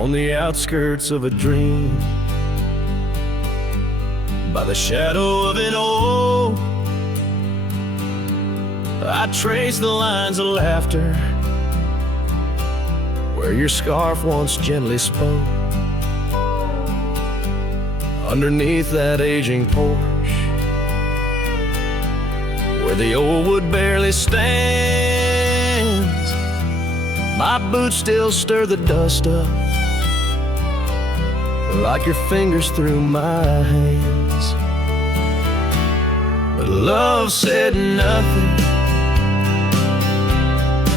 on the outskirts of a dream, by the shadow of an oak, I trace the lines of laughter where your scarf once gently spoke. Underneath that aging porch, where the old wood barely stands, my boots still stir the dust up like your fingers through my hands. But love said nothing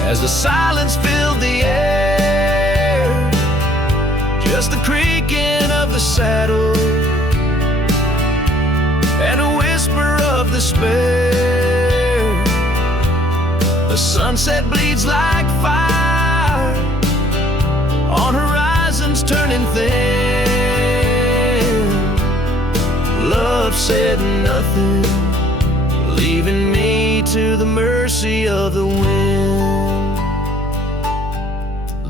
as the silence filled the air, just the creaking of the saddle and a whisper of despair. The sunset bleeds like fire on horizons turning thin. Love said nothing, leaving me to the mercy of the wind.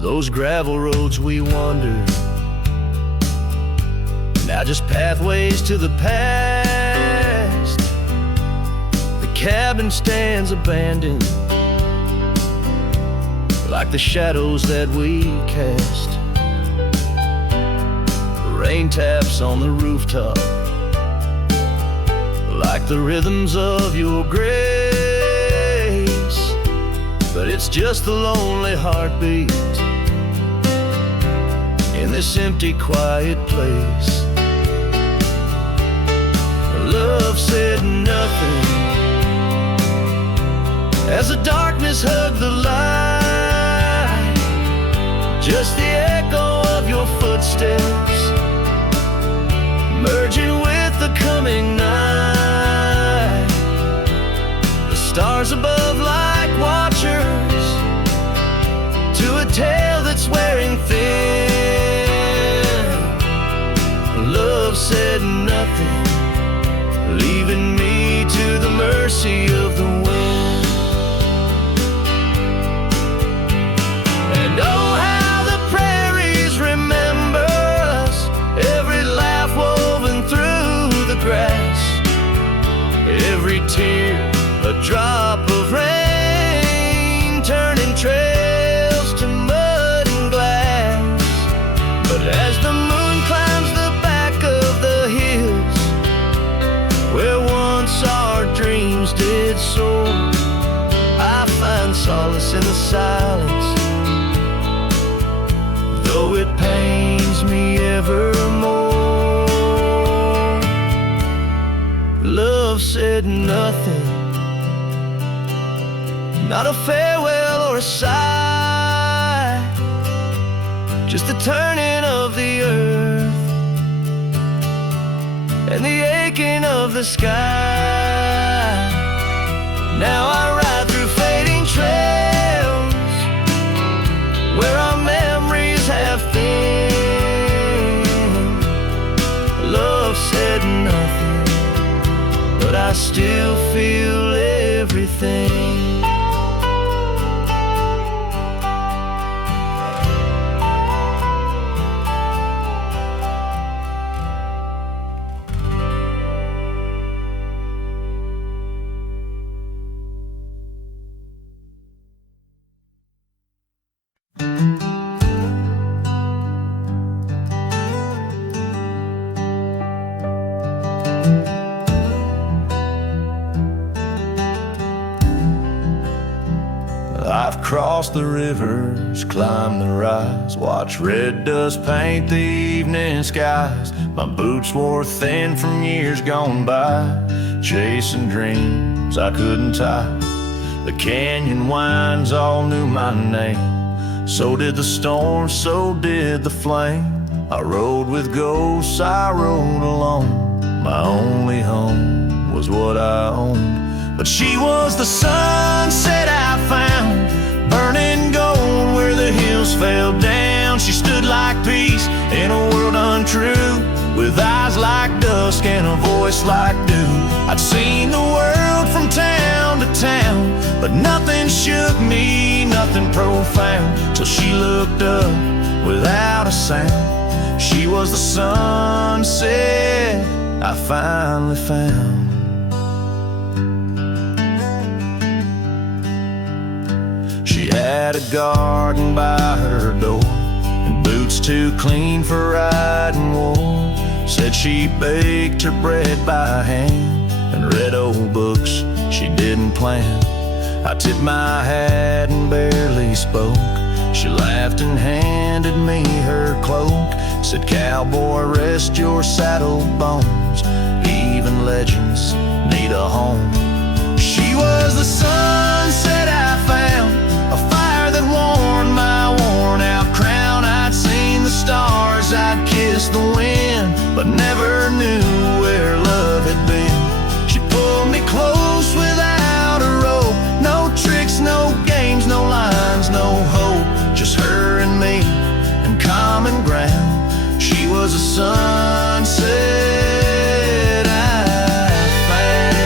Those gravel roads we wandered, now just pathways to the past. The cabin stands abandoned, like the shadows that we cast. Rain taps on the rooftop, like the rhythms of your grace. But it's just a lonely heartbeat in this empty, quiet place. Love said nothing as the darkness hugged the light, just the echo of your footsteps merging with the coming night. The stars above like watchers to a tale that's wearing thin. Love said nothing, leaving me to the mercy of the wind. And oh, how the prairies remember us, every laugh woven through the grass, every tear a drop of rain, turning trails to mud and glass. But as the moon climbs the back of the hills where once our dreams did soar, I find solace in the silence, though it pains me evermore. Love said nothing, not a farewell or a sigh, just the turning of the earth and the aching of the sky. Now I ride through fading trails where our memories have thinned. Love said nothing, but I still feel everything. I've crossed the rivers, climbed the rise, watched red dust paint the evening skies. My boots wore thin from years gone by, chasing dreams I couldn't tie. The canyon winds all knew my name, so did the storm, so did the flame. I rode with ghosts, I rode alone. My only home was what I owned. But she was the sunset I found, burning gold where the hills fell down. She stood like peace in a world untrue, with eyes like dusk and a voice like dew. I'd seen the world from town to town, but nothing shook me, nothing profound, till she looked up without a sound. She was the sunset I finally found. She had a garden by her door and boots too clean for riding wool. Said she baked her bread by hand and read old books she didn't plan. I tipped my hat and barely spoke. She laughed and handed me her cloak. Said, "Cowboy, rest your saddle bones. Even legends need a home." She was the sunset I found, a fire that warmed my worn-out crown. I'd seen the stars, I'd kissed the wind, but never knew where love had been. She pulled me close without a rope. No tricks, no games, no lines, no hope. Just her and me and common ground. She was a sunset I found.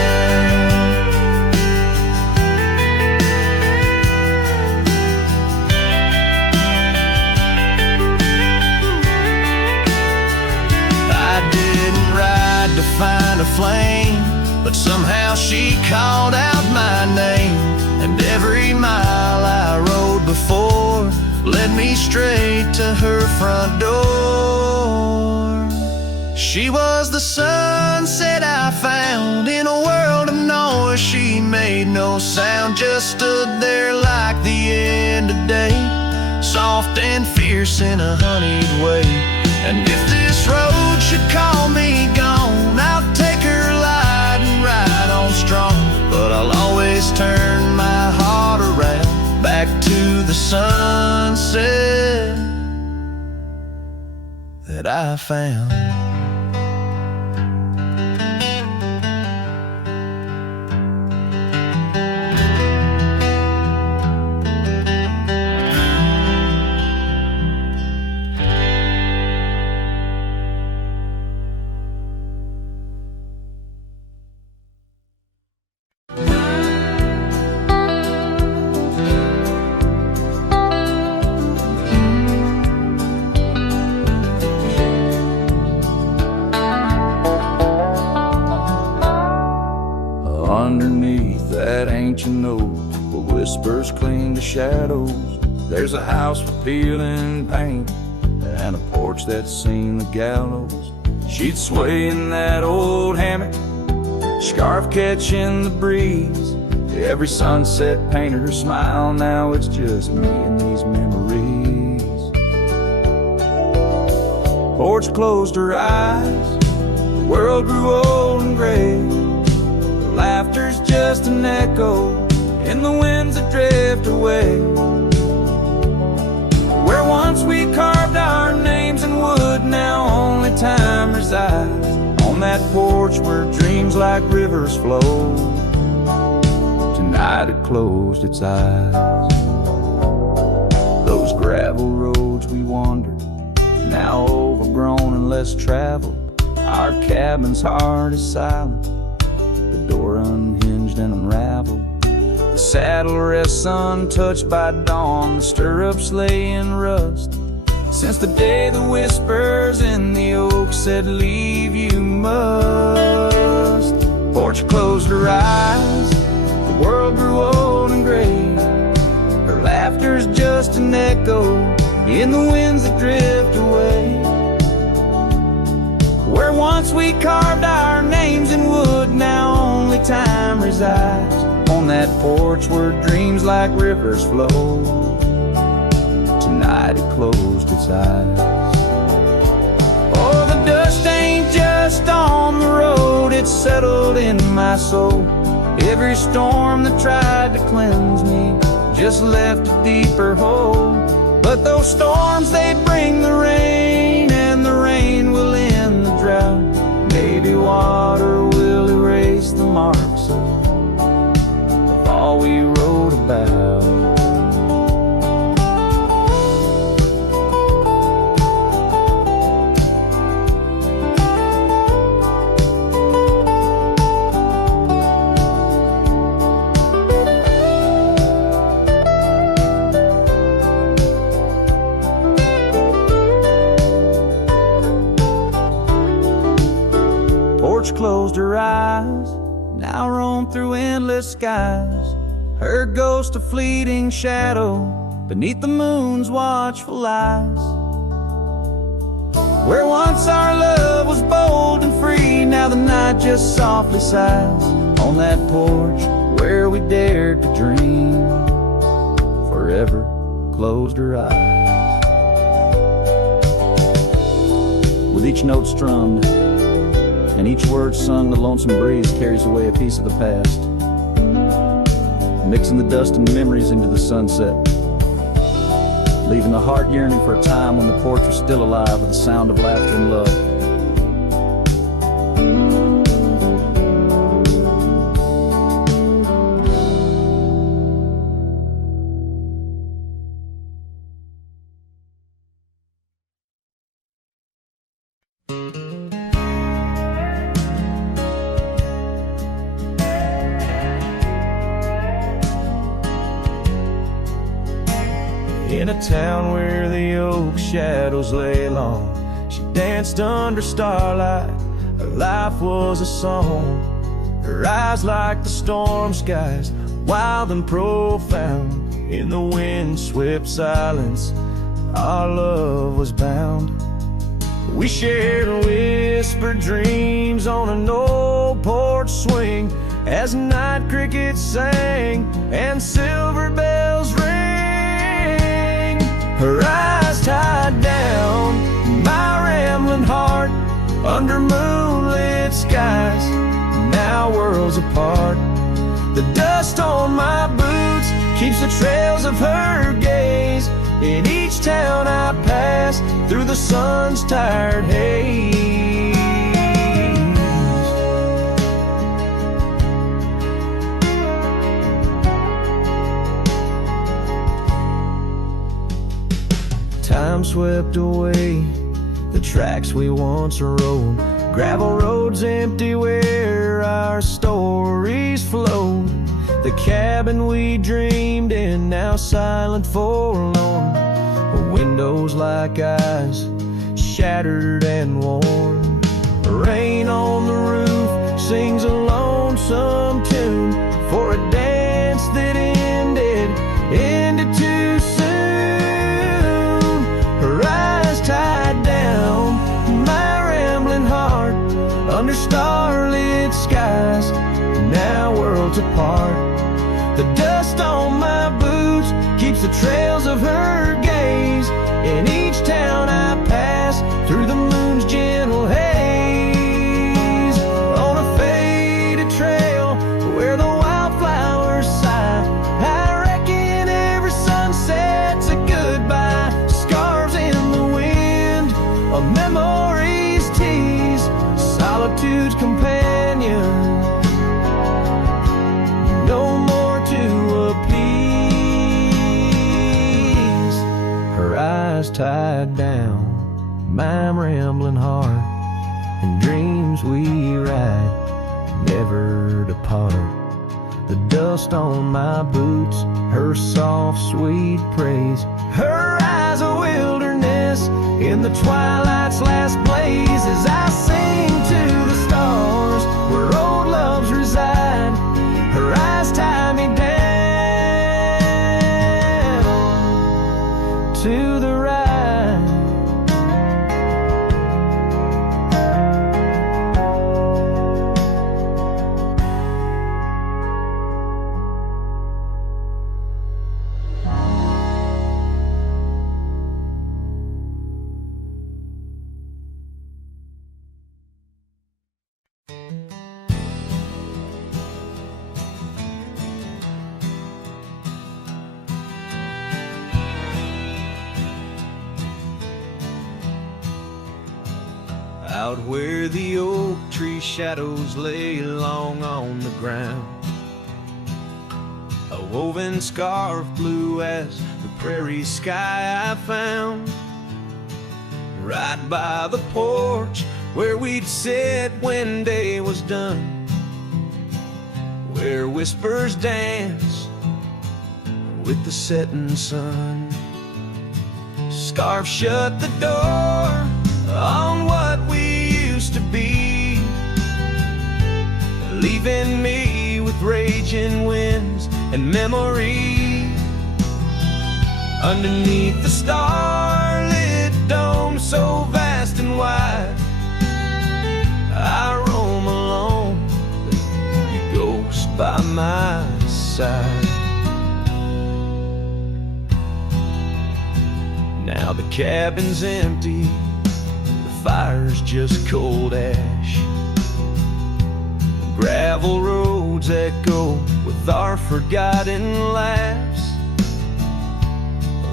I didn't ride to find a flame, but somehow she called out my name. And every mile I rode before led me straight to her front door. She was the sunset I found. In a world of noise she made no sound, just stood there like the end of day, soft and fierce in a honeyed way. And if this road should call me gone, I'll take her light and ride on strong. But I'll always turn my heart around, back to the sunset that I found. Underneath that ancient oak, where whispers cling to shadows, there's a house with peeling paint and a porch that's seen the gallows. She'd sway in that old hammock, scarf catching the breeze. Every sunset painted her smile. Now it's just me and these memories. Porch closed her eyes, the world grew old and gray. Laughter's just an echo in the winds that drift away. Where once we carved our names in wood, now only time resides. On that porch where dreams like rivers flow, tonight it closed its eyes. Those gravel roads we wandered, now overgrown and less traveled. Our cabin's heart is silent, door unhinged and unraveled. The saddle rests untouched by dawn, the stirrups lay in rust. Since the day the whispers in the oak said, "Leave you must." Porch closed her eyes, the world grew old and gray. Her laughter's just an echo in the winds that drift away. Where once we carved our names in wood, now only time resides. On that porch where dreams like rivers flow, tonight it closed its eyes. Oh, the dust ain't just on the road, it's settled in my soul. Every storm that tried to cleanse me just left a deeper hole. But those storms, they bring the rain, and the rain will end the drought. Maybe water will erase the marks of all we wrote about. closed her eyes, now roam through endless skies. Her ghost a fleeting shadow beneath the moon's watchful eyes. Where once our love was bold and free, now the night just softly sighs. On that porch where we dared to dream, forever closed her eyes. With each note strummed and each word sung, the lonesome breeze carries away a piece of the past, mixing the dust and memories into the sunset, leaving the heart yearning for a time when the porch was still alive with the sound of laughter and love. In a town where the oak shadows lay long, she danced under starlight. Her life was a song. Her eyes like the storm skies, wild and profound. In the wind-swept silence, our love was bound. We shared whispered dreams on an old porch swing, as night crickets sang and silver bells rang. Her eyes tied down my rambling heart under moonlit skies, now worlds apart. The dust on my boots keeps the trails of her gaze in each town I pass through the sun's tired haze. Time swept away the tracks we once rode, gravel roads empty where our stories flowed. The cabin we dreamed in, now silent, forlorn. Windows like eyes, shattered and worn. Rain on the roof sings a lonesome tune for a dance that ended too soon. Her eyes tied down my rambling heart under starlit skies, now worlds apart. The dust on my boots keeps the trails of her gaze in each town I pass through the moon's gentle haze. On a faded trail where the wildflowers sigh, I reckon every sunset's a goodbye. Scars in the wind, a memory's tease, solitude's companion, no more to appease. Her eyes tied down my rambling heart, and dreams we ride never depart. The dust on my boots, her soft sweet praise, her eyes a wilderness in the twilight's last blaze. As I sing to the stars where old loves reside, her eyes tie me down to the ride. Out where the oak tree shadows lay long on the ground, a woven scarf blue as the prairie sky I found. Right by the porch where we'd sit when day was done, where whispers dance with the setting sun. Scarf shut the door on what we used to be, leaving me with raging winds and memories. Underneath the starlit dome so vast and wide, I roam alone, you ghost by my side. Now the cabin's empty, the fire's just cold ash. Gravel roads echo with our forgotten laughs.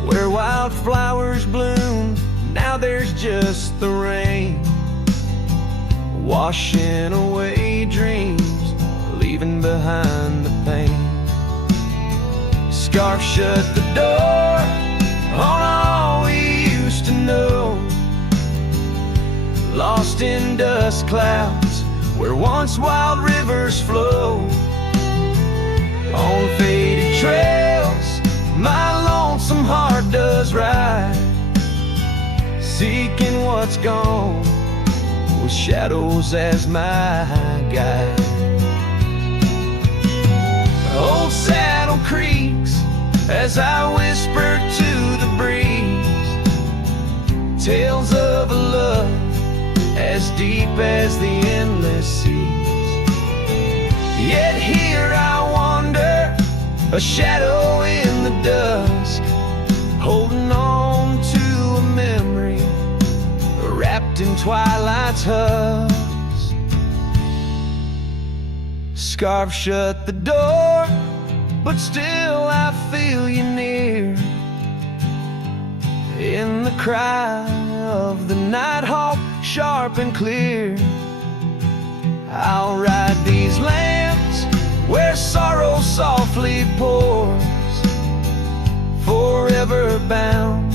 Where wildflowers bloom, now there's just the rain, washing away dreams, leaving behind the pain. Scarf shut the door on all we used to know, lost in dust clouds where once wild rivers flow. On faded trails my lonesome heart does ride, seeking what's gone with shadows as my guide. Old saddle creaks as I whisper to the breeze, tales of a love as deep as the endless seas. Yet here I wander, a shadow in the dusk, holding on to a memory wrapped in twilight's husk. Scarf shut the door, but still I feel you near, in the cry of the nighthawk, sharp and clear. I'll ride these lamps where sorrow softly pours, forever bound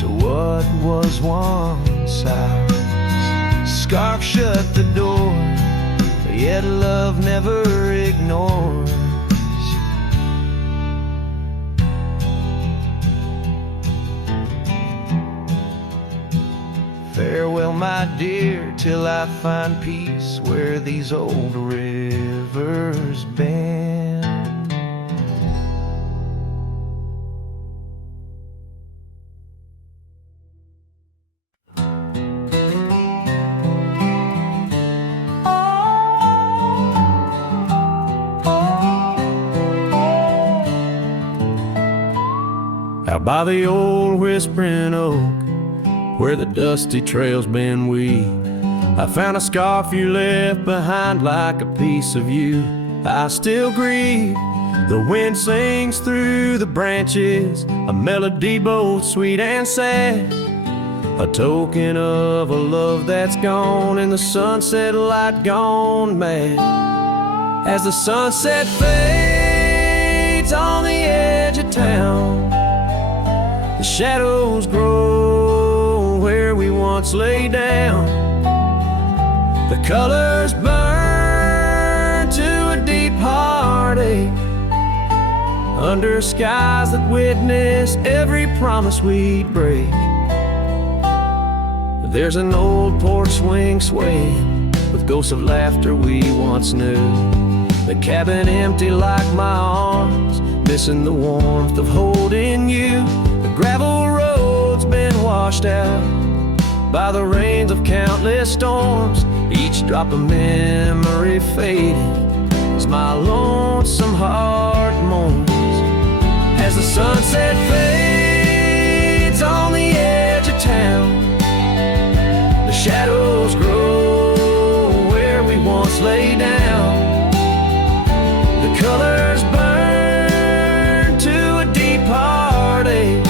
to what was once ours. Scarf shut the door, yet love never ignores. Farewell, my dear, till I find peace where these old rivers bend. Out by the old whispering oak, where the dusty trail's been weaved, I found a scarf you left behind like a piece of you. I still grieve. The wind sings through the branches, a melody both sweet and sad, a token of a love that's gone and the sunset light gone mad. As the sunset fades on the edge of town, the shadows grow where we once lay down. The colors burn to a deep heartache under skies that witness every promise we'd break. There's an old porch swing swaying with ghosts of laughter we once knew. The cabin empty like my arms, missing the warmth of holding you. The gravel road's been washed out by the rains of countless storms, each drop of memory fading as my lonesome heart mourns. As the sunset fades on the edge of town, the shadows grow where we once lay down. The colors burn to a deep heartache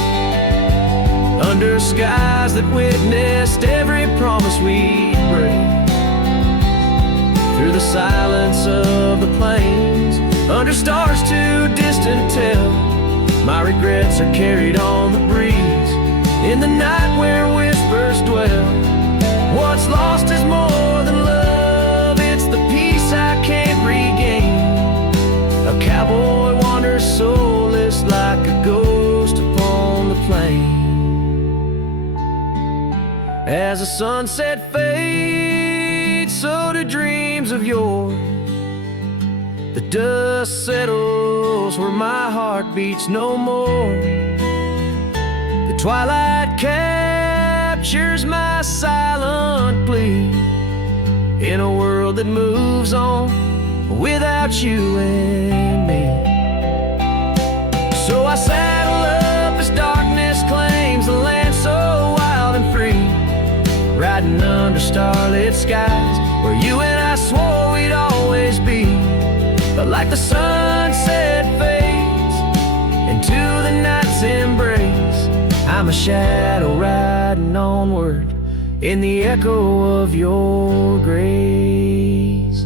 under skies that witnessed every promise we'd break. Through the silence of the plains, under stars too distant to tell, my regrets are carried on the breeze. In the night where whispers dwell, what's lost is more than love. It's the peace I can't regain. A cowboy wanders soulless like a ghost upon the plain. As the sunset fades, so do dreams of yore, dust settles where my heart beats no more. The twilight captures my silent plea in a world that moves on without you and me. So I saddle up as darkness claims the land so wild and free, riding under starlit skies where you and I swore we'd always be. But like the sunset fades into the night's embrace, I'm a shadow riding onward in the echo of your grace.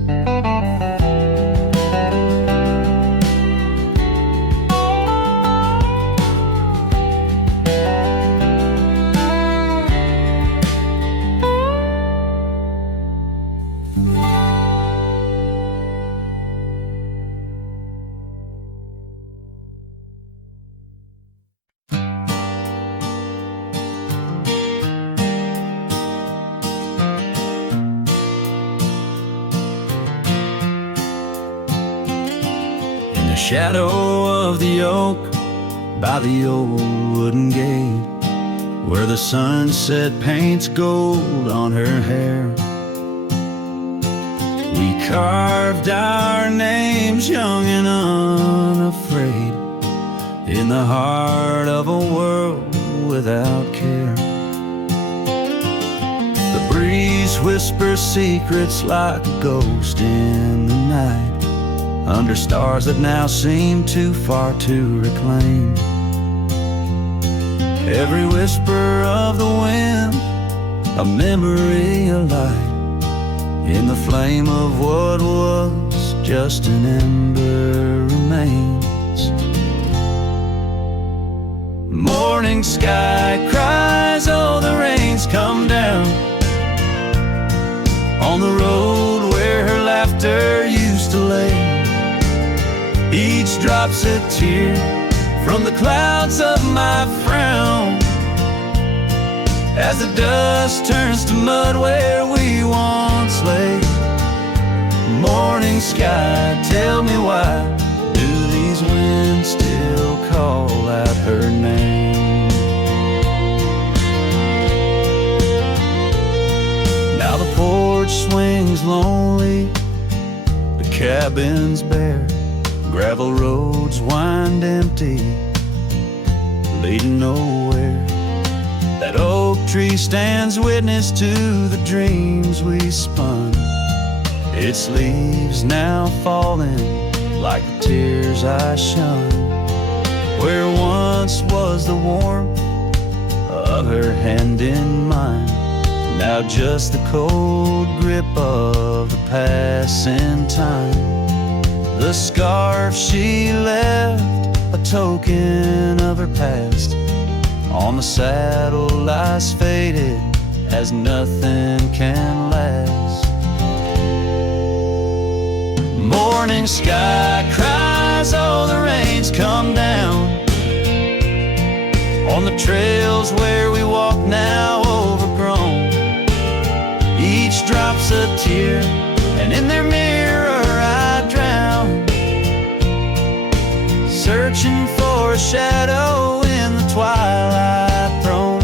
Shadow of the oak by the old wooden gate, where the sunset paints gold on her hair. We carved our names young and unafraid in the heart of a world without care. The breeze whispers secrets like a ghost in the night, under stars that now seem too far to reclaim. Every whisper of the wind, a memory alight in the flame of what was just an ember remains. Morning sky cries, oh, the rain's come down on the road where her laughter used to lay. Each drop's a tear from the clouds of my frown, as the dust turns to mud where we once lay. Morning sky, tell me why do these winds still call out her name? Now the porch swings lonely, the cabin's bare, gravel roads wind empty, leading nowhere. That oak tree stands witness to the dreams we spun, its leaves now falling like the tears I shun. Where once was the warmth of her hand in mine, now just the cold grip of the passing time. The scarf she left, a token of her past, on the saddle lies faded as nothing can last. Morning sky cries, oh, the rain's come down on the trails where we walk now overgrown. Each drop's a tear, and in their mirror I drown, searching for a shadow in the twilight throne.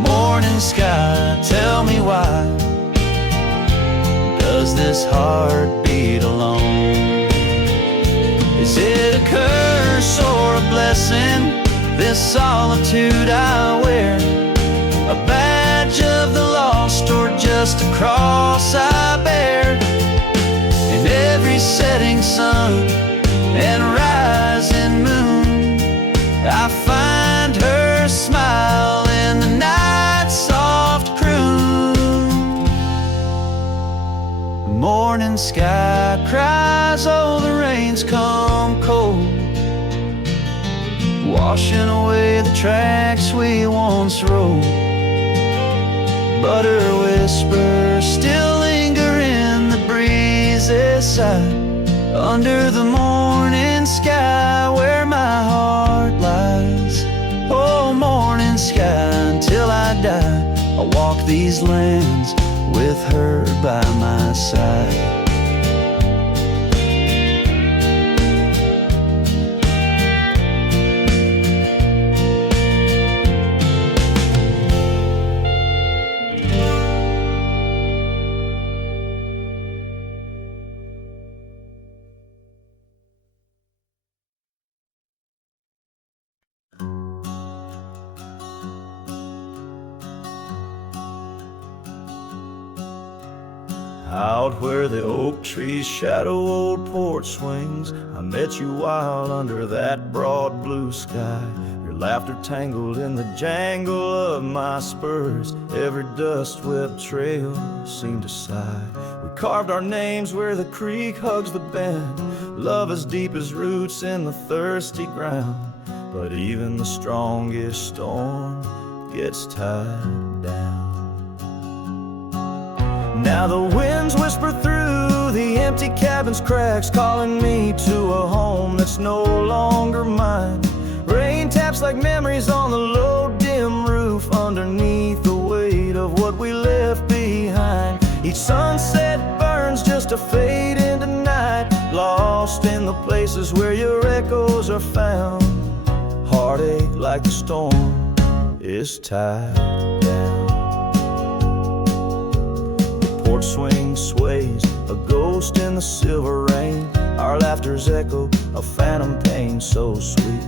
Morning sky, tell me why does this heart beat alone? Is it a curse or a blessing, this solitude I wear? A badge of the lost or just a cross I bear? In every setting sun and rising moon, I find her smile in the night's soft croon. The morning sky cries, oh, the rain's come cold, washing away the tracks we once rode. But her whispers still linger in the breeze's side, under the morning sky where my heart lies. Oh, morning sky, until I die, I'll walk these lands with her by my side. Out where the oak trees shadow old porch swings, I met you wild under that broad blue sky. Your laughter tangled in the jangle of my spurs. Every dust-swept trail seemed to sigh. We carved our names where the creek hugs the bend. Love as deep as roots in the thirsty ground. But even the strongest storm gets tied down. Now the winds whisper through the empty cabin's cracks, calling me to a home that's no longer mine. Rain taps like memories on the low, dim roof, underneath the weight of what we left behind. Each sunset burns just to fade into night, lost in the places where your echoes are found. Heartache like the storm is tied down. Porch swing sways, a ghost in the silver rain. Our laughter's echo, a phantom pain so sweet.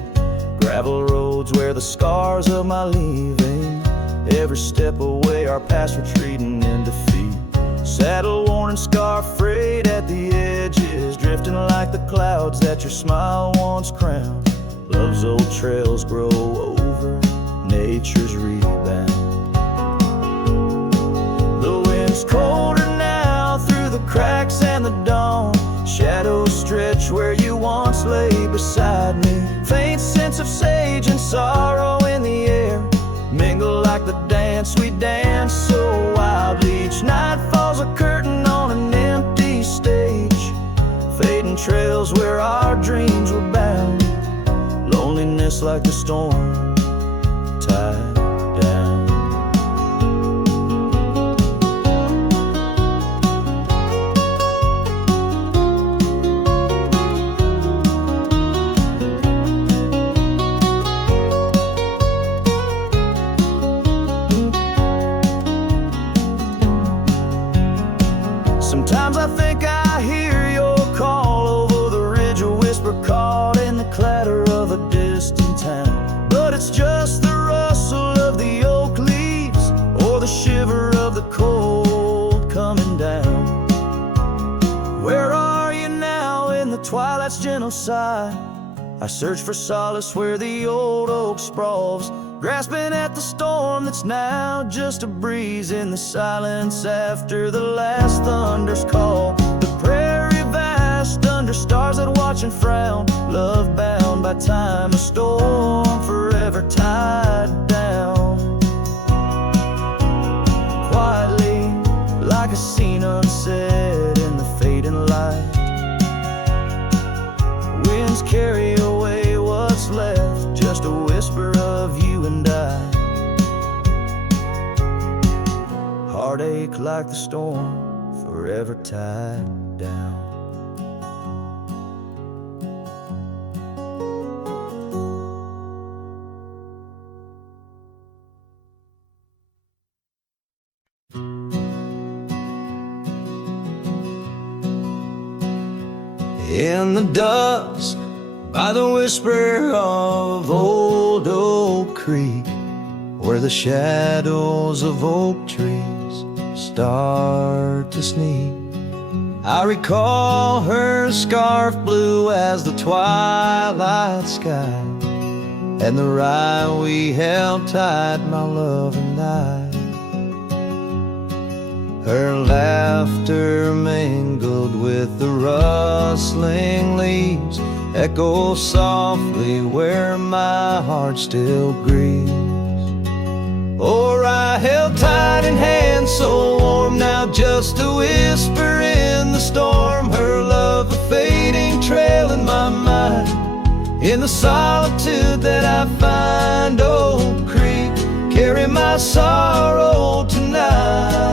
Gravel roads where the scars of my leaving. Every step away, our past retreating in defeat. Saddle worn and scar frayed at the edges, drifting like the clouds that your smile once crowned. Love's old trails grow over nature's rebound. The wind's colder now through the cracks and the dawn. Shadows stretch where you once lay beside me. Faint sense of sage and sorrow in the air mingle like the dance we dance so wildly. Each night falls a curtain on an empty stage, fading trails where our dreams were bound. Loneliness like the storm tied down. Sometimes I think I hear your call over the ridge, a whisper caught in the clatter of a distant town. But it's just the rustle of the oak leaves, or the shiver of the cold coming down. Where are you now in the twilight's gentle sigh? I search for solace where the old oak sprawls, grasping at the storm that's now just a breeze in the silence after the last thunder's call. The prairie vast under stars that watch and frown, love bound by time, a storm forever tied down. Quietly, like a scene unsaid in the fading light, winds carry away what's left, just a whisper of you and I. Heartache like the storm, forever tied down. In the dusk, by the whisper of old Oak Creek, where the shadows of oak trees start to sneak, I recall her scarf blue as the twilight sky, and the rye we held tight, my love and I. Her laughter mingled with the rustling leaves, echo softly where my heart still grieves. Or I held tight in hands so warm, now just a whisper in the storm. Her love a fading trail in my mind, in the solitude that I find. Oak Creek, carry my sorrow tonight.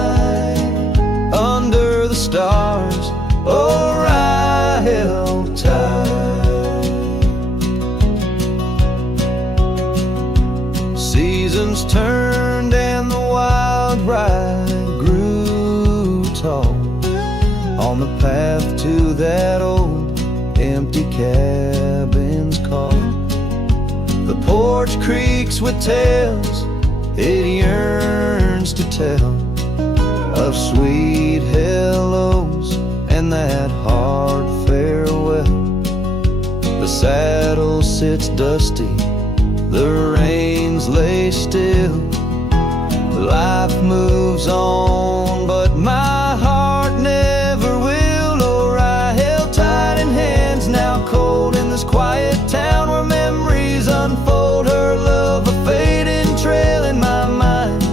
Under the stars, or I held tight. Seasons turned and the wild rye grew tall on the path to that old empty cabin's call. The porch creaks with tales it yearns to tell, of sweet hello that hard farewell. The saddle sits dusty, the reins lay still. Life moves on, but my heart never will. Or I held tight in hands now cold in this quiet town where memories unfold. Her love, a fading trail in my mind,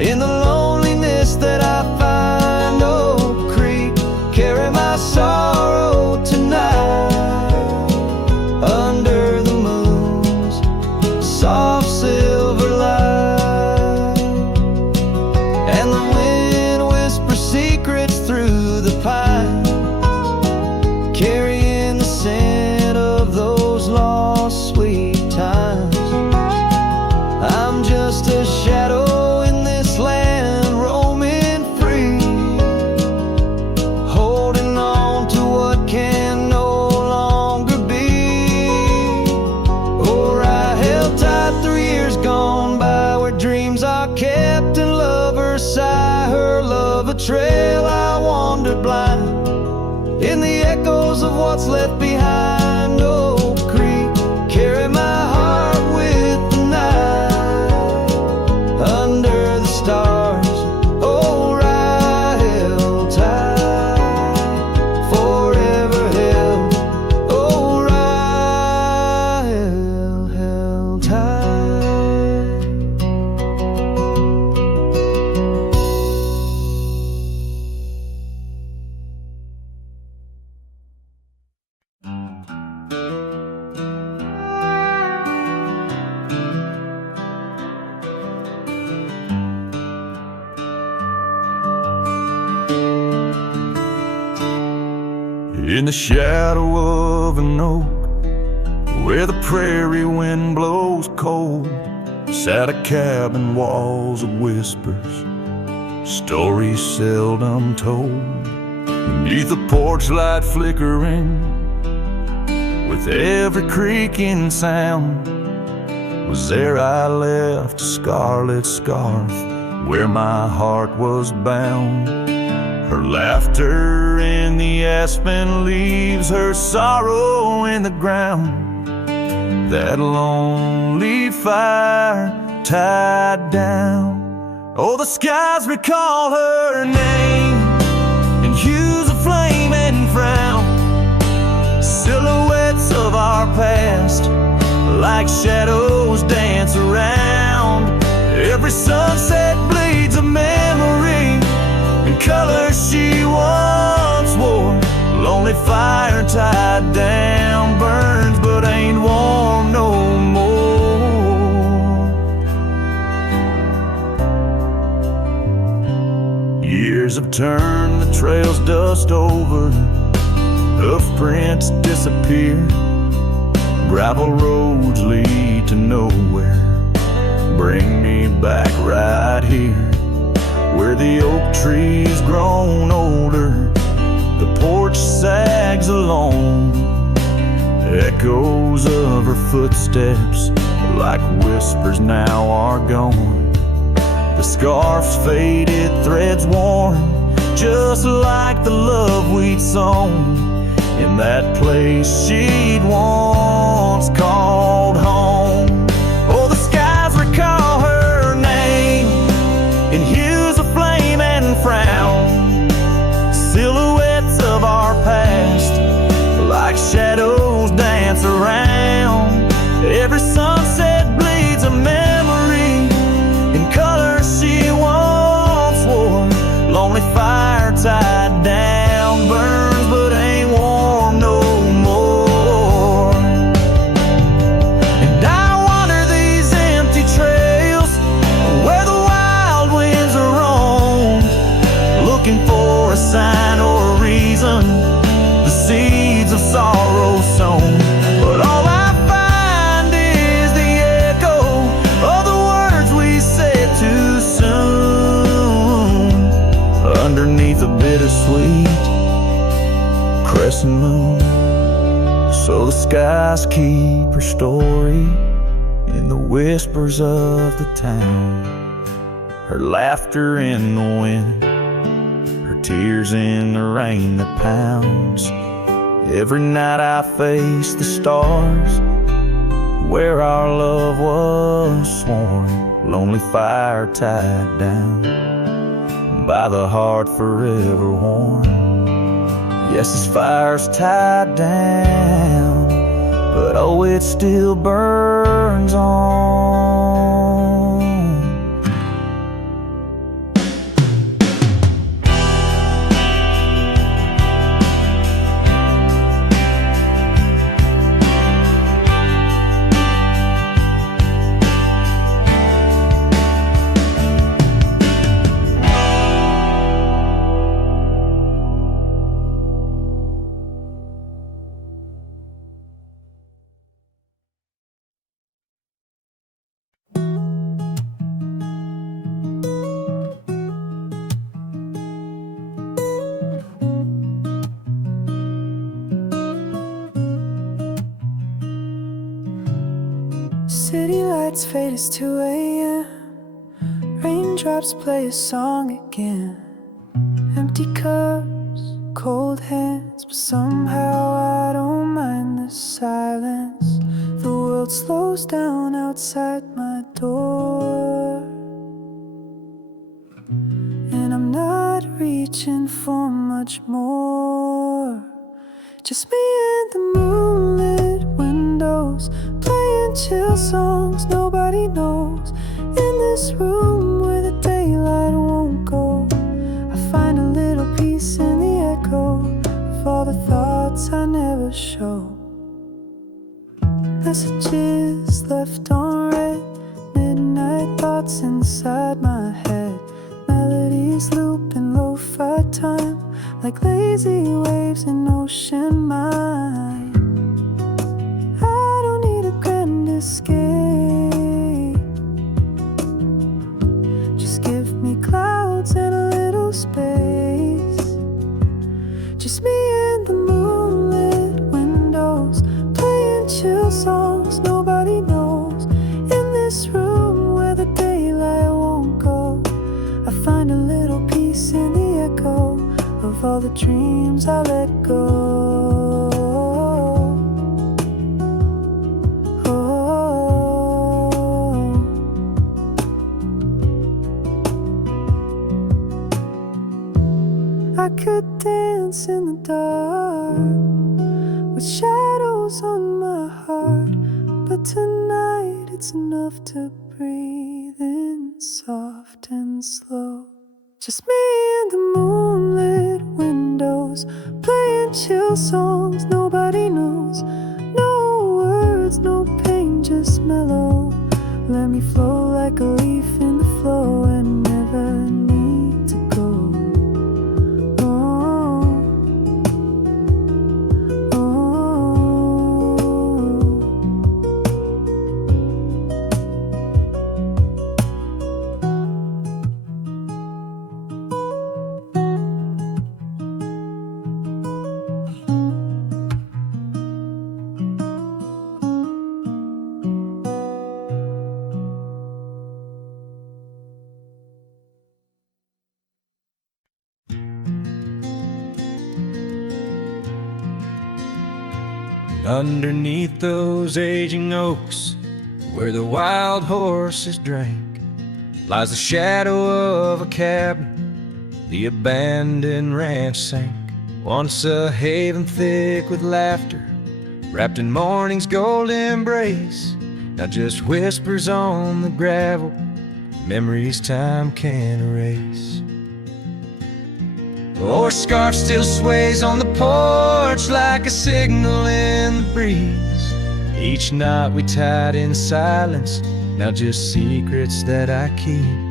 in the loneliness that I find. Oh, creek, carry my sorrow tonight, under the moon's soft silver light, and the wind whispers secrets through the pines, carrying the scent of those lost sweet times. I'm just a shadow in this land, roaming free, holding on to what can no longer be. Or I held tight 3 years gone by, where dreams are kept and lovers sigh. Her love a trail, I wandered blind in the echoes of what's left behind. Oh, creek, carry my heart with the night, under the stars. Oh, I held tight, forever held. Oh, I held tight. In the shadow of an oak, where the prairie wind blows cold, sat a cabin, walls of whispers, stories seldom told. Beneath the porch light flickering, with every creaking sound, was there I left a scarlet scarf where my heart was bound. Her laughter in the aspen leaves, her sorrow in the ground. That lonely fire tied down. Oh, the skies recall her name in hues of flame and frown. Silhouettes of our past, like shadows, dance around. Every sunset bleeds a memory, and color she once wore. Lonely fire tied down, burns but ain't warm no more. Years have turned the trail's dust over, hoof prints disappear, gravel roads lead to nowhere. Bring me back right here, where the oak tree's grown older, the porch sags along. Echoes of her footsteps, like whispers, now are gone. The scarf's faded, threads worn, just like the love we'd sown in that place she'd once called home. Oh, the skies recall her name in hues of flame and frown. Silhouettes of our past, like shadows, dance around. Every sunset bleeds a memory in color she once wore. Lonely fire tied down, burns but ain't warm no more. And I wander these empty trails where the wild winds are roamed, looking for a sign or a reason, the seeds of sorrow sown. But all I find is the echo of the words we said too soon, underneath a bittersweet crescent moon. So the skies keep her story in the whispers of the town, her laughter in the wind, her tears in the rain that pounds. Every night I face the stars, where our love was sworn, lonely fire tied down by the heart forever warm. Yes, this fire's tied down, but oh, it still burns on. City lights fade as 2 a.m. Raindrops play a song again. Empty cups, cold hands, but somehow I don't mind the silence. The world slows down outside my door, and I'm not reaching for much more. Just me and the moonlit windows, playing chill songs nobody knows. In this room where the daylight won't go, I find a little peace in the echo of all the thoughts I never show. Messages left on read, midnight thoughts inside my head. Melodies loop in lo-fi time, like lazy waves in ocean mind. I don't need a grand escape, just give me clouds and a little space. Just me and the moonlit windows, playing chill songs nobody knows. In this room where the daylight won't go, I find a little peace in the echo of all the dreams I let go. I could dance in the dark with shadows on my heart, but tonight it's enough to breathe in soft and slow. Just me and the moonlit windows, playing chill songs nobody knows. No words, no pain, just mellow. Let me flow like a leaf in the flow and never need to go. Underneath those aging oaks, where the wild horses drank, lies the shadow of a cabin the abandoned ranch sank. Once a haven thick with laughter, wrapped in morning's gold embrace, now just whispers on the gravel, memories time can't erase. The horse scarf still sways on the porch like a signal in the breeze. Each knot we tied in silence, now just secrets that I keep.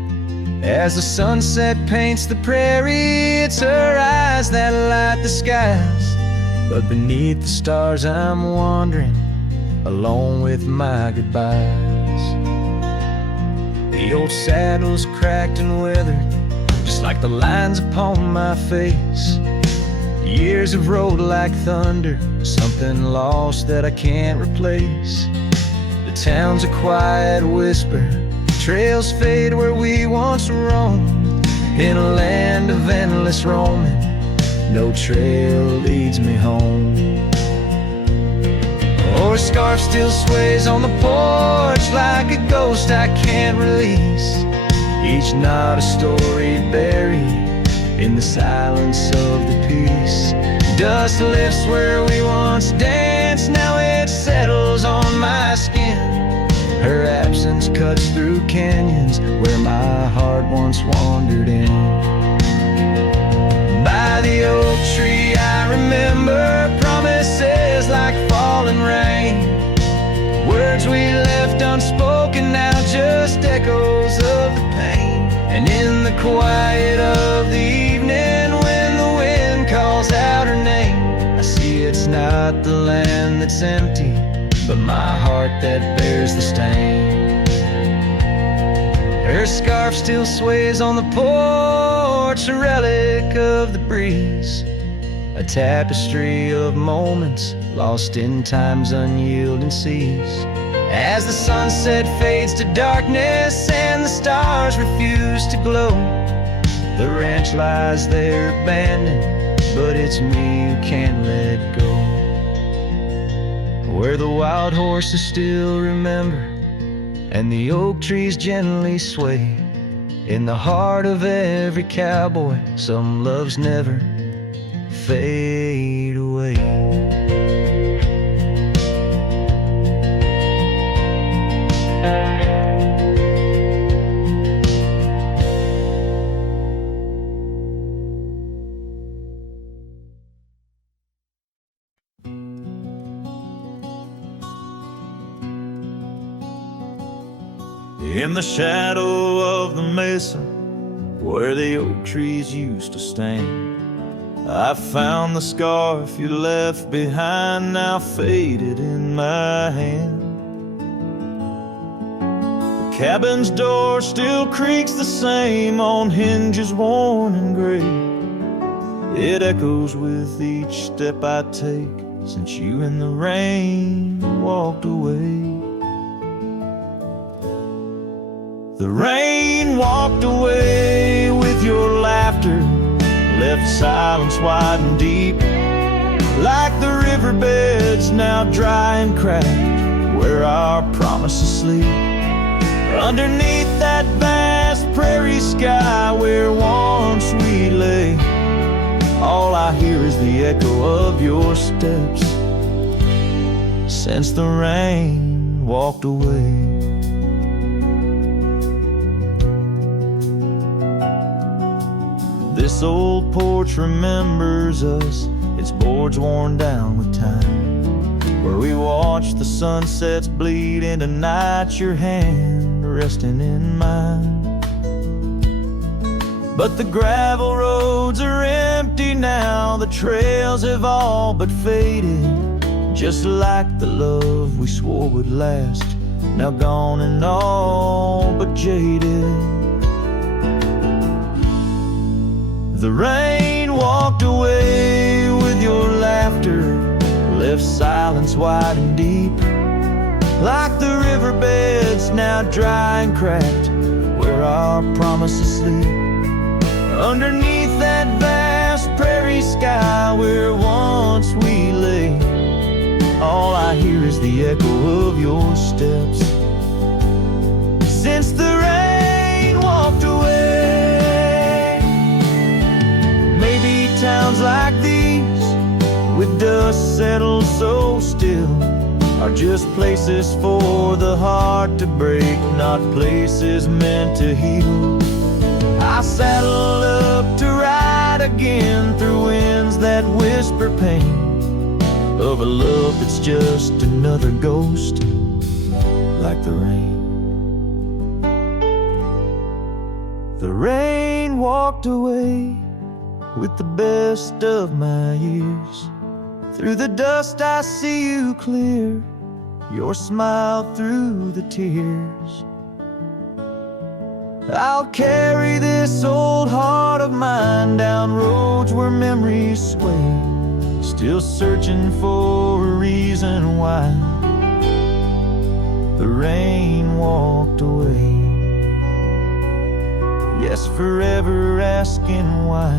As the sunset paints the prairie, it's her eyes that light the skies. But beneath the stars I'm wandering, alone with my goodbyes. The old saddle's cracked and weathered, just like the lines upon my face. Years have rolled like thunder, something lost that I can't replace. The town's a quiet whisper, trails fade where we once roamed, In a land of endless roaming, no trail leads me home. Or a scarf still sways on the porch like a ghost I can't release. Each knot a story buried in the silence of the peace. Dust lifts where we once danced, now it settles on my skin. Her absence cuts through canyons where my heart once wandered in. By the oak tree I remember promises like falling rain. Words we left unspoken, now just echoes of the pain. And in the quiet of the evening, when the wind calls out her name, I see it's not the land that's empty, but my heart that bears the stain. Her scarf still sways on the porch, a relic of the breeze, a tapestry of moments lost in time's unyielding seas. As the sunset fades to darkness and the stars refuse to glow, the ranch lies there abandoned, but it's me who can't let go. Where the wild horses still remember and the oak trees gently sway, in the heart of every cowboy some loves never fade away. In the shadow of the mesa, where the oak trees used to stand, I found the scarf you left behind, now faded in my hand. The cabin's door still creaks the same on hinges worn and gray. It echoes with each step I take since you in the rain walked away. The rain walked away with your laughter, left silence wide and deep, like the riverbeds now dry and cracked, where our promises sleep. Underneath that vast prairie sky where once we lay, all I hear is the echo of your steps since the rain walked away. This old porch remembers us, its boards worn down with time, where we watch the sunsets bleed into night, your hand resting in mine. But the gravel roads are empty now, the trails have all but faded, just like the love we swore would last, now gone and all but jaded. The rain walked away with your laughter, left silence wide and deep, like the riverbeds now dry and cracked, where our promises sleep. Underneath that vast prairie sky where once we lay, all I hear is the echo of your steps since the rain walked away. Maybe towns like these, with dust settled so still, are just places for the heart to break, not places meant to heal. I saddle up to ride again through winds that whisper pain of a love that's just another ghost, like the rain. The rain walked away with the best of my years. Through the dust I see you clear, your smile through the tears. I'll carry this old heart of mine down roads where memories sway, still searching for a reason why the rain walked away. Yes, forever asking why.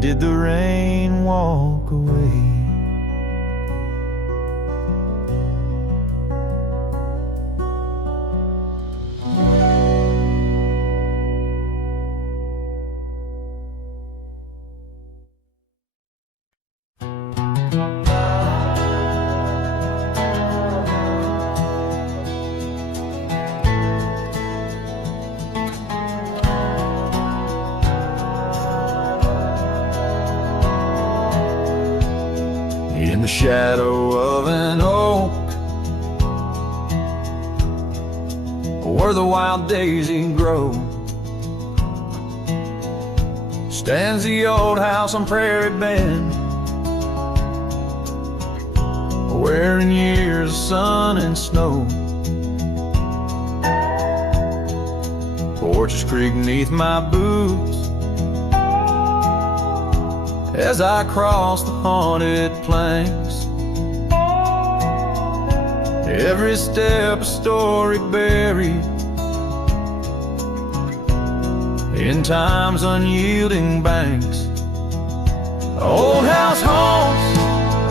Did the rain walk away? In the shadow of an oak, where the wild daisy grows, stands the old house on Prairie Bend, where in years of sun and snow, porches creak neath my boots as I cross the haunted planks. Every step a story buried in time's unyielding banks. Old house haunts,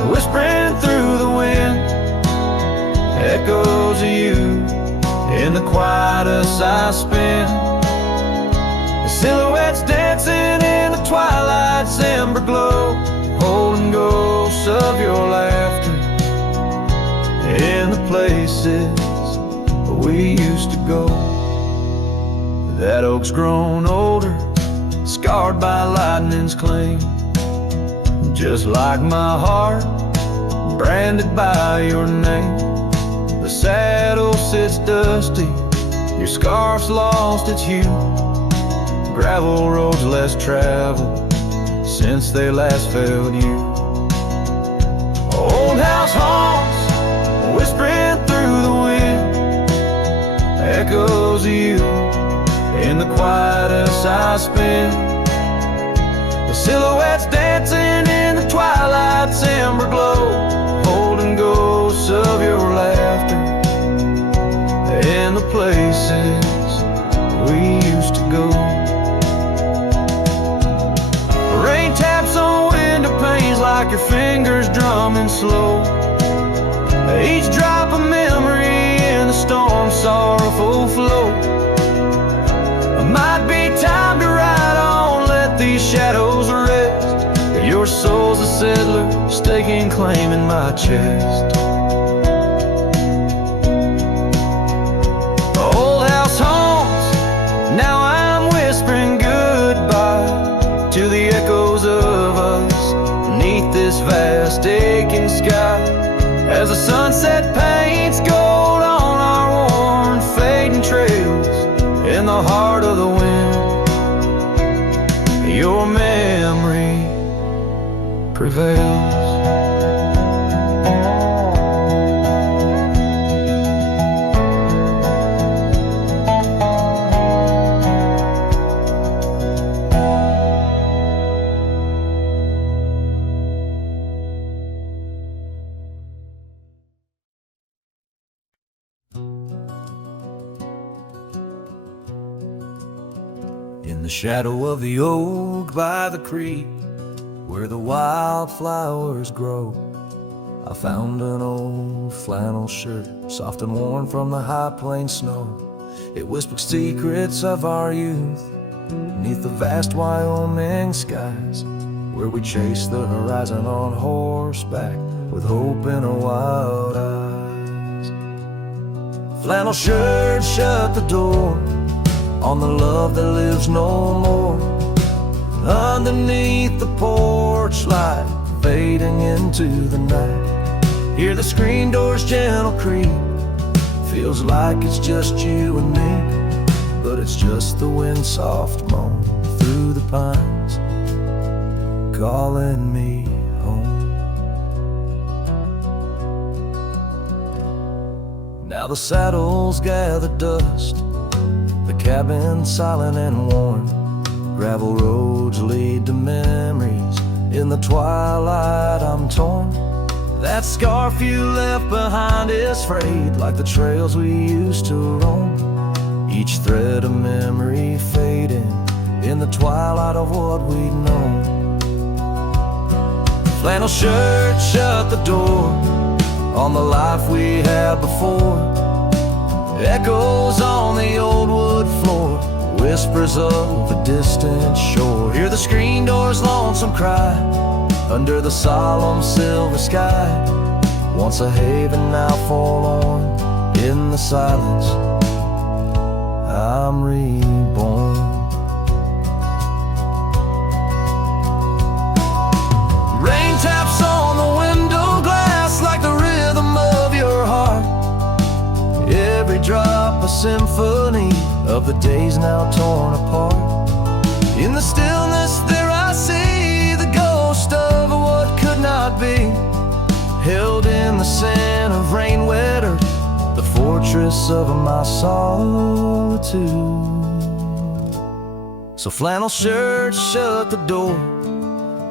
whispering through the wind, echoes of you in the quietest I spend. The silhouettes dancing in the twilight's ember glow, holding ghosts of your laughter in the places we used to go. That oak's grown older, scarred by lightning's cling, just like my heart, branded by your name. The saddle sits dusty, your scarf's lost its hue, gravel roads less traveled since they last felt you. Old house haunts, whispering through the wind, echoes of you in the quietest I spend. The silhouettes dancing in the twilight's ember glow, holding ghosts of your laughter in the places we used to go. Rain taps on window panes like your fingers drumming slow, each drop a memory in the storm's sorrowful flow. Might be time to ride on, let these shadows rest. Your soul's a settler, staking claim in my chest. Old house haunts, now I'm whispering goodbye to the echoes of us beneath this vast aching sky, as the sunset paints gold on our worn fading trails. In the heart of the wind, your memory prevails. In the shadow of the oak by the creek, where the wildflowers grow, I found an old flannel shirt, soft and worn from the high plain snow. It whispered secrets of our youth, beneath the vast Wyoming skies, where we chased the horizon on horseback, with hope in our wild eyes. Flannel shirt shut the door on the love that lives no more. Underneath the porch light, fading into the night, hear the screen door's gentle creak. Feels like it's just you and me, but it's just the wind soft moan through the pines, calling me home. Now the saddles gather dust, the cabin silent and warm, gravel roads lead to memories. In the twilight I'm torn. That scarf you left behind is frayed, like the trails we used to roam. each thread of memory fading in the twilight of what we'd known. Flannel shirt shut the door on the life we had before. Echoes on the old wood floor, whispers of a distant shore. Hear the screen door's lonesome cry under the solemn silver sky. Once a haven, now forlorn in the silence, I'm reborn. Rain taps on the window glass like the rhythm of your heart. Every drop a symphony of the days now torn apart. In the stillness there I see the ghost of what could not be, held in the sand of rain-wet earth, the fortress of my solitude. So flannel shirts shut the door,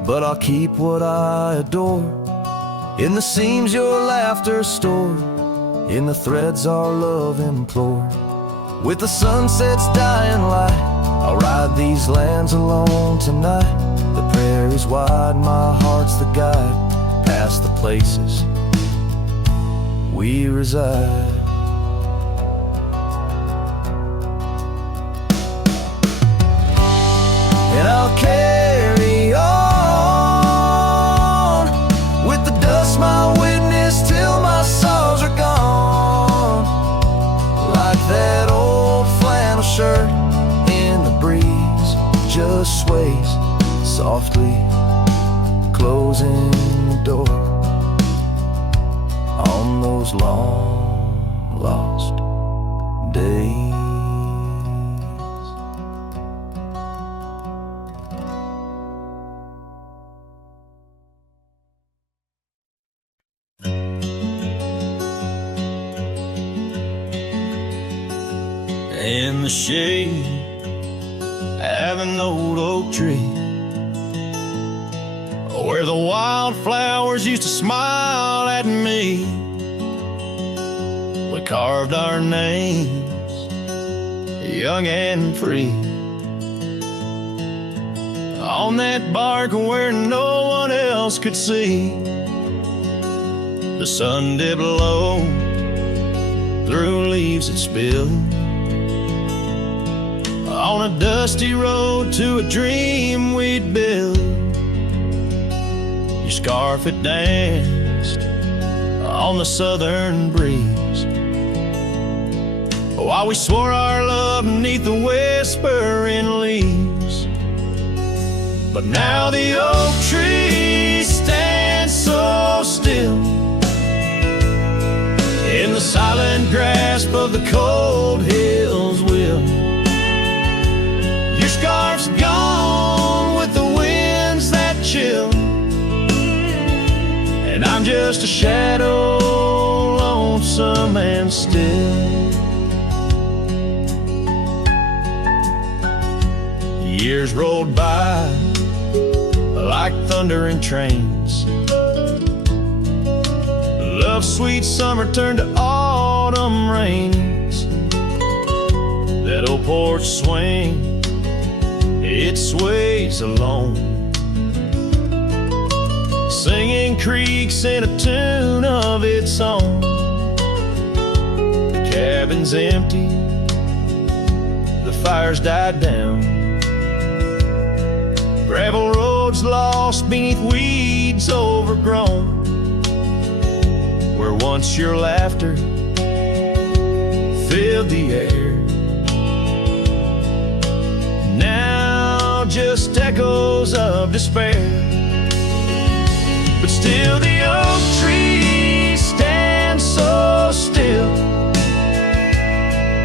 but I'll keep what I adore. In the seams your laughter stored, in the threads our love implored. With the sunset's dying light, I'll ride these lands alone tonight. The prairie's wide, my heart's the guide, past the places we reside. And I'll carry on with the dust my witness till my sorrows are gone. Like that old flannel shirt in the breeze, just sways softly, closing the door on those long lost days. In the shade of an old oak tree, where the wildflowers used to smile at me, we carved our names, young and free, on that bark where no one else could see. The sun dipped low through leaves that spilled on a dusty road to a dream we'd build. Your scarf it danced on the southern breeze, while we swore our love beneath the whispering leaves. But now the oak tree stands so still in the silent grasp of the cold hill's will. Your scarf's gone with the winds that chill, and I'm just a shadow, lonesome and still. Years rolled by like thundering trains. Love's sweet summer turned to autumn rains. That old porch swing, it sways alone, singing creeks in a tune of its own. The cabin's empty, the fire's died down, gravel roads lost beneath weeds overgrown. Where once your laughter filled the air, now just echoes of despair. But still the oak tree stands so still,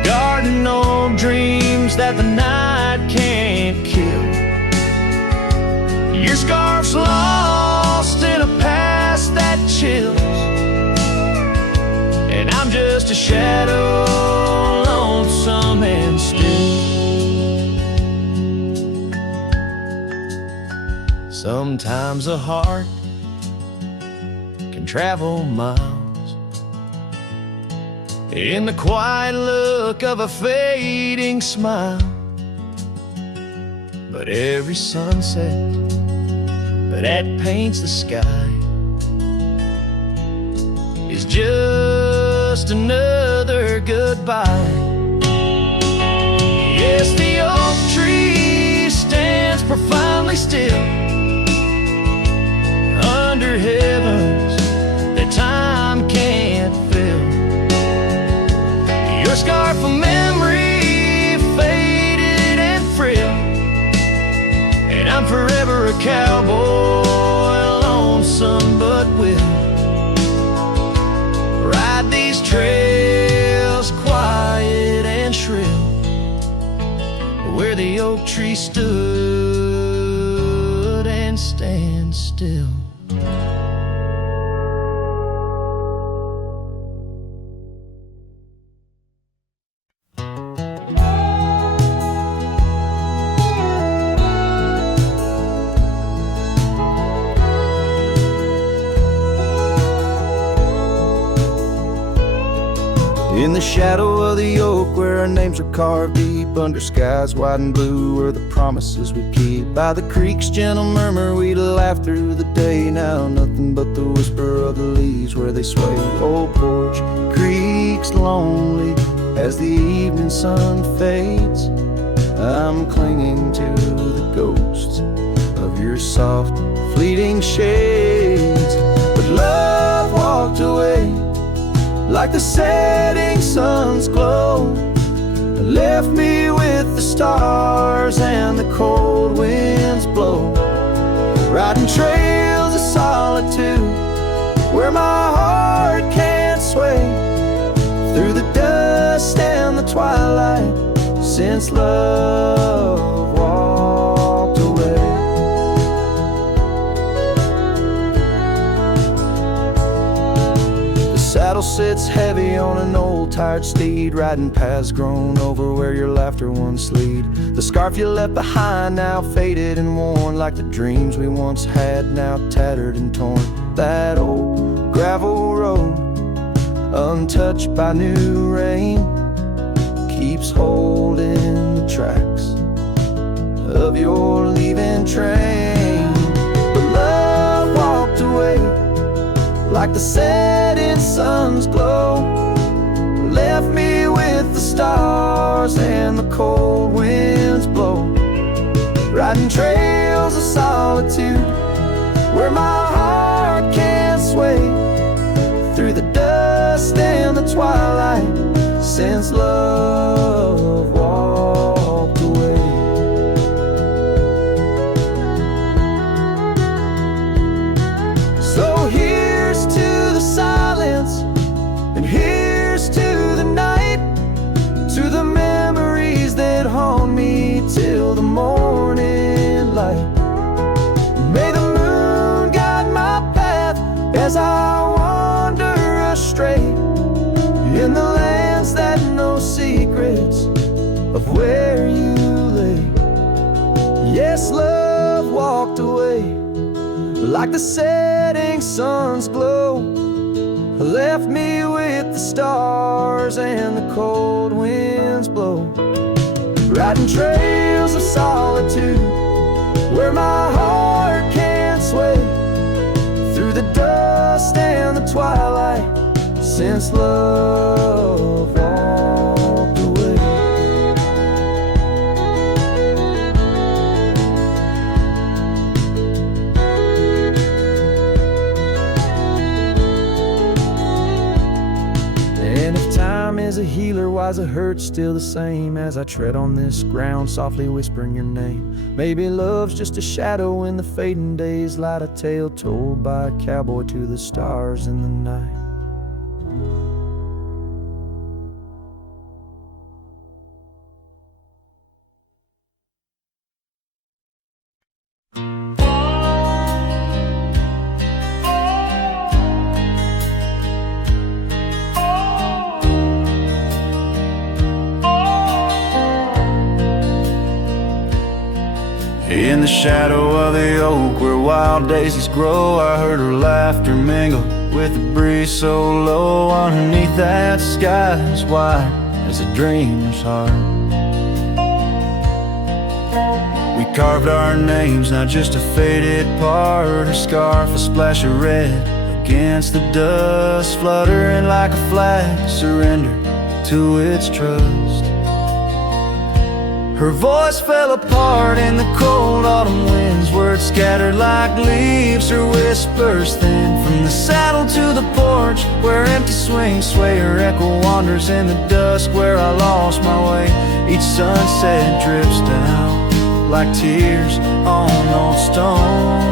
guarding old dreams that the night can't kill. Your scarf's lost in a past that chills, and I'm just a shadow, lonesome and still. Sometimes a heart can travel miles in the quiet look of a fading smile. But every sunset that paints the sky is just another goodbye. Yes, the oak tree stands profoundly still under heavens that time can't fill. Your scarf of memory faded and frail, and I'm forever a cowboy, lonesome but will ride these trails quiet and shrill, where the oak tree stood and stands still. In the shadow of the oak, where our names are carved deep, under skies wide and blue, where the promises we keep, by the creek's gentle murmur we'd laugh through the day. Now nothing but the whisper of the leaves where they sway. Old porch creak's lonely as the evening sun fades. I'm clinging to the ghosts of your soft fleeting shades. But love walked away like the setting sun's glow, left me with the stars and the cold winds blow, riding trails of solitude where my heart can't sway, through the dust and the twilight, since love walked away. Saddle sits heavy on an old tired steed, riding paths grown over where your laughter once lead. The scarf you left behind now faded and worn, like the dreams we once had now tattered and torn. That old gravel road, untouched by new rain, keeps holding the tracks of your leaving train. But love walked away like the setting sun's glow, left me with the stars and the cold winds blow, riding trails of solitude where my heart can't sway, through the dust and the twilight, since love walked away. So here's to the silence, and here's to the night, to the memories that haunt me till the morning light. May the moon guide my path as I wander astray, in the lands that know secrets of where you lay. Yes, love walked away like the setting sun's glow, left me with the stars and the cold winds blow, riding trails of solitude where my heart can't sway, through the dust and the twilight, since love walked away. And if time is a healer, why's it hurt still the same as I tread on this ground, softly whispering your name? Maybe love's just a shadow in the fading days, light a tale told by a cowboy to the stars in the night. In the shadow of the oak where wild daisies grow, I heard her laughter mingle with the breeze so low underneath that sky as wide as a dreamer's heart. We carved our names, not just a faded part, a scarf, a splash of red against the dust, fluttering like a flag, surrender to its trust. Her voice fell apart in the cold autumn winds, words scattered like leaves, her whispers thin. From the saddle to the porch, where empty swings sway, her echo wanders in the dusk, where I lost my way. Each sunset drips down like tears on old stone.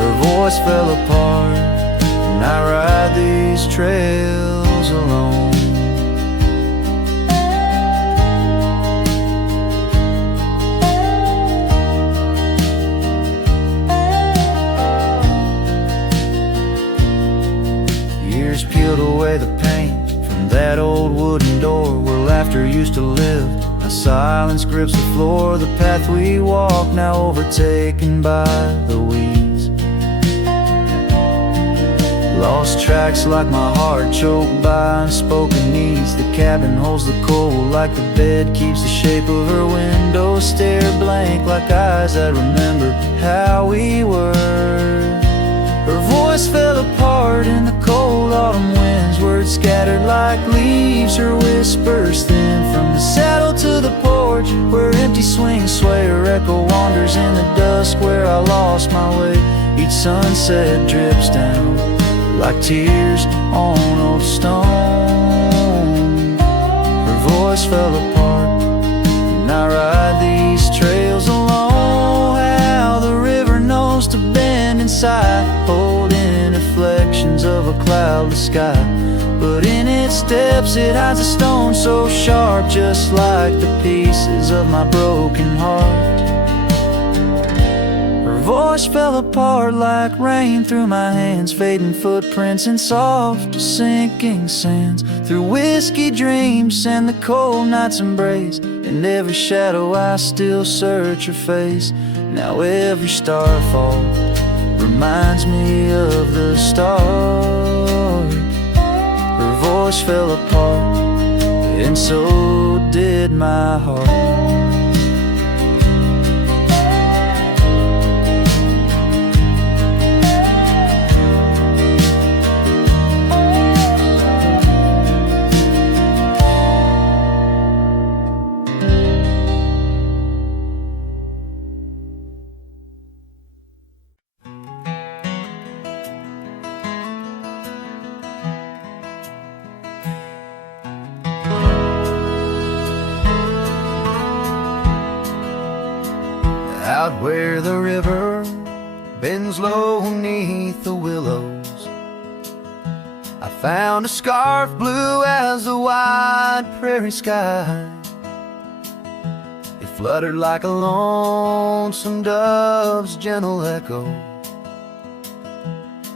Her voice fell apart, and I ride these trails alone. Years peeled away the paint from that old wooden door where laughter used to live. Now silence grips the floor, the path we walk now overtaken by the weeds. Lost tracks like my heart, choked by unspoken needs. The cabin holds the cold like the bed keeps the shape of her window. Stare blank like eyes that remember how we were. Her voice fell apart in the cold autumn winds, words scattered like leaves, her whispers thin. From the saddle to the porch, where empty swings sway, her echo wanders in the dusk, where I lost my way. Each sunset drips down like tears on old stone. Her voice fell apart, and I ride these trails alone. How the river knows to bend inside, holding reflections of a cloudless sky. But in its depths it hides a stone so sharp, just like the pieces of my broken heart. Her voice fell apart like rain through my hands, fading footprints in soft sinking sands. Through whiskey dreams and the cold night's embrace, in every shadow I still search her face. Now every starfall reminds me of the start. Her voice fell apart, and so did my heart. Out where the river bends low neath the willows, I found a scarf blue as the wide prairie sky. It fluttered like a lonesome dove's gentle echo,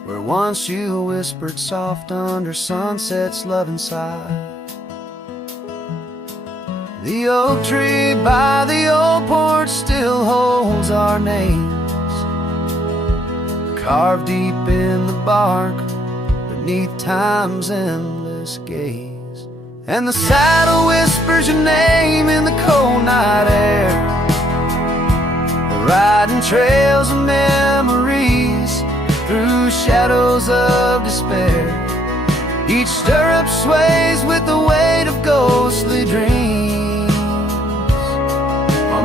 where once you whispered soft under sunset's loving sigh. The oak tree by the old porch still holds our names, carved deep in the bark beneath time's endless gaze. And the saddle whispers your name in the cold night air, riding trails of memories through shadows of despair. Each stirrup sways with the weight of ghostly dreams,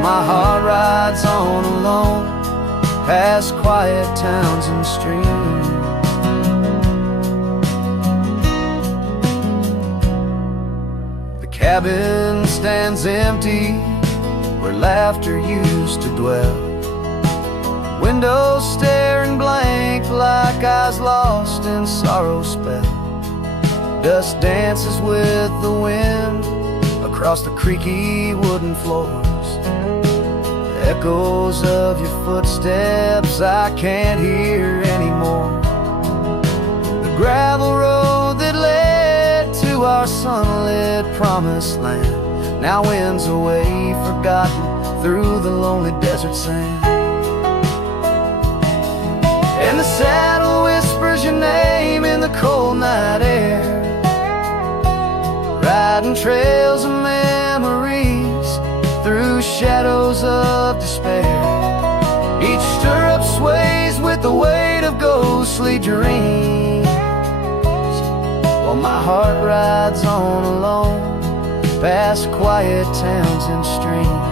my heart rides on alone, past quiet towns and streams. The cabin stands empty where laughter used to dwell. Windows staring blank like eyes lost in sorrow's spell. Dust dances with the wind across the creaky wooden floors. Echoes of your footsteps I can't hear anymore. The gravel road that led to our sunlit promised land now winds away forgotten through the lonely desert sand. And the saddle whispers whispers your name in the cold night air, riding trails of memories through shadows of despair. Each stirrup sways with the weight of ghostly dreams, while my heart rides on alone past quiet towns and streams.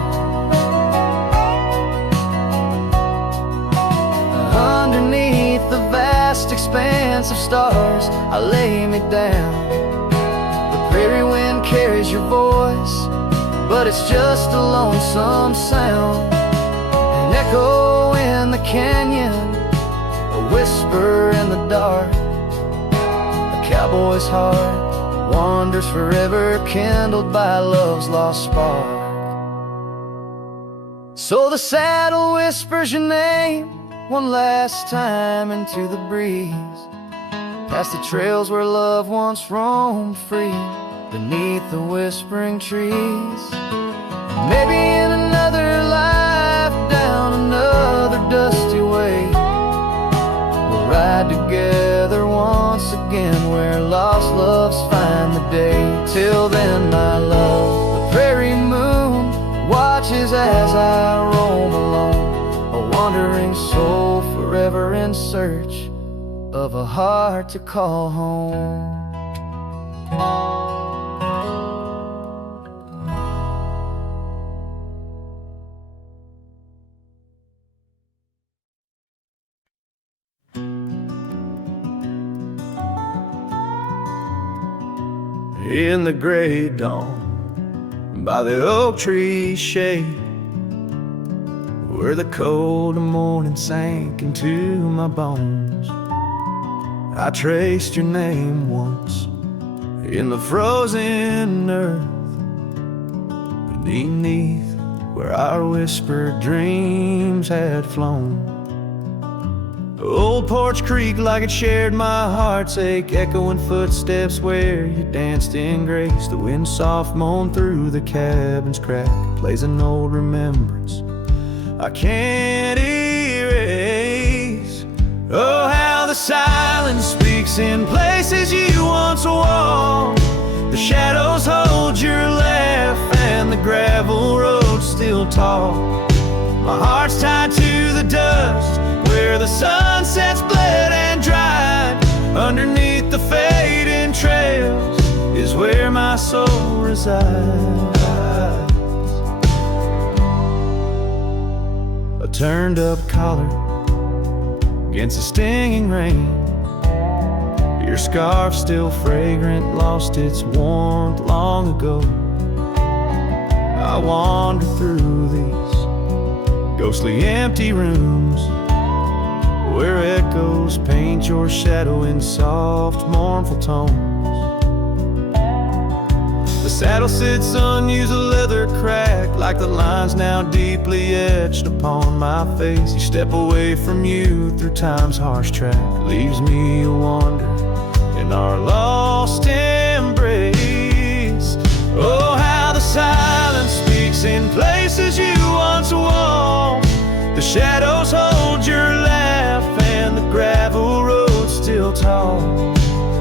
Underneath the vast expanse of stars, I lay me down. The prairie wind carries your voice, but it's just a lonesome sound. An echo in the canyon, a whisper in the dark. A cowboy's heart wanders forever, kindled by love's lost spark. So the saddle whispers your name one last time into the breeze, past the trails where love once roamed free, beneath the whispering trees. Maybe in another life, down another dusty way, we'll ride together once again where lost loves find the day. Till then, my love, the prairie moon watches as I roam alone, a wandering soul forever in search of a heart to call home. In the gray dawn, by the oak tree shade, where the cold morning sank into my bones, I traced your name once in the frozen earth, beneath where our whispered dreams had flown. Old Porch Creek like it shared my heart's ache, echoing footsteps where you danced in grace. The wind soft moaned through the cabin's crack, plays an old remembrance I can't erase. Oh, how the silence speaks in places you once walked. The shadows hold your laugh and the gravel road still talk. My heart's tied to the dust where the sunsets bled and dried. Underneath the fading trails is where my soul resides. A turned up collar against the stinging rain, your scarf still fragrant, lost its warmth long ago. I wander through these ghostly empty rooms where echoes paint your shadow in soft, mournful tones. The saddle sits unused, a leather crack, like the lines now deeply etched upon my face. You step away from you through time's harsh track, leaves me a wander in our lost embrace. Oh, how the silence speaks in places you once walked. The shadows hold your laugh and the gravel road still tall.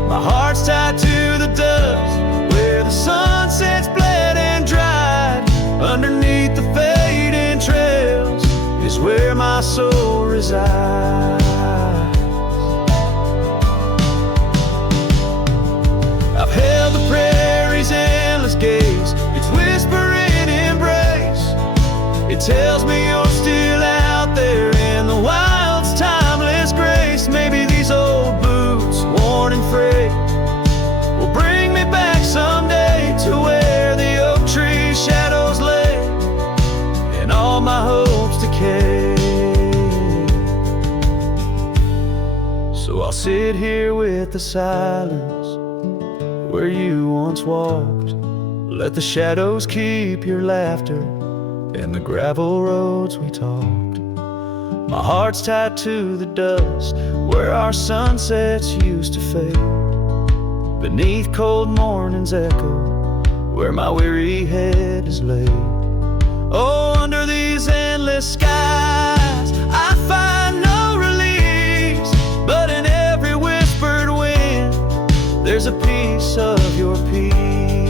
My heart's tied to the dust where the sunsets bled and dried. Underneath the fading trails is where my soul resides. I've held the prairie's endless gaze, its whispering embrace. It tells me you're still out there in the wild's timeless grace. Maybe these old boots, worn and frayed, will bring me back someday to where the oak tree shadows lay and all my hopes decay. So I'll sit here with the silence where you once walked. Let the shadows keep your laughter and the gravel roads we talked. My heart's tied to the dust where our sunsets used to fade. Beneath cold morning's echo where my weary head is laid. Oh, under these endless skies I find no release, but in every there's a piece of your peace.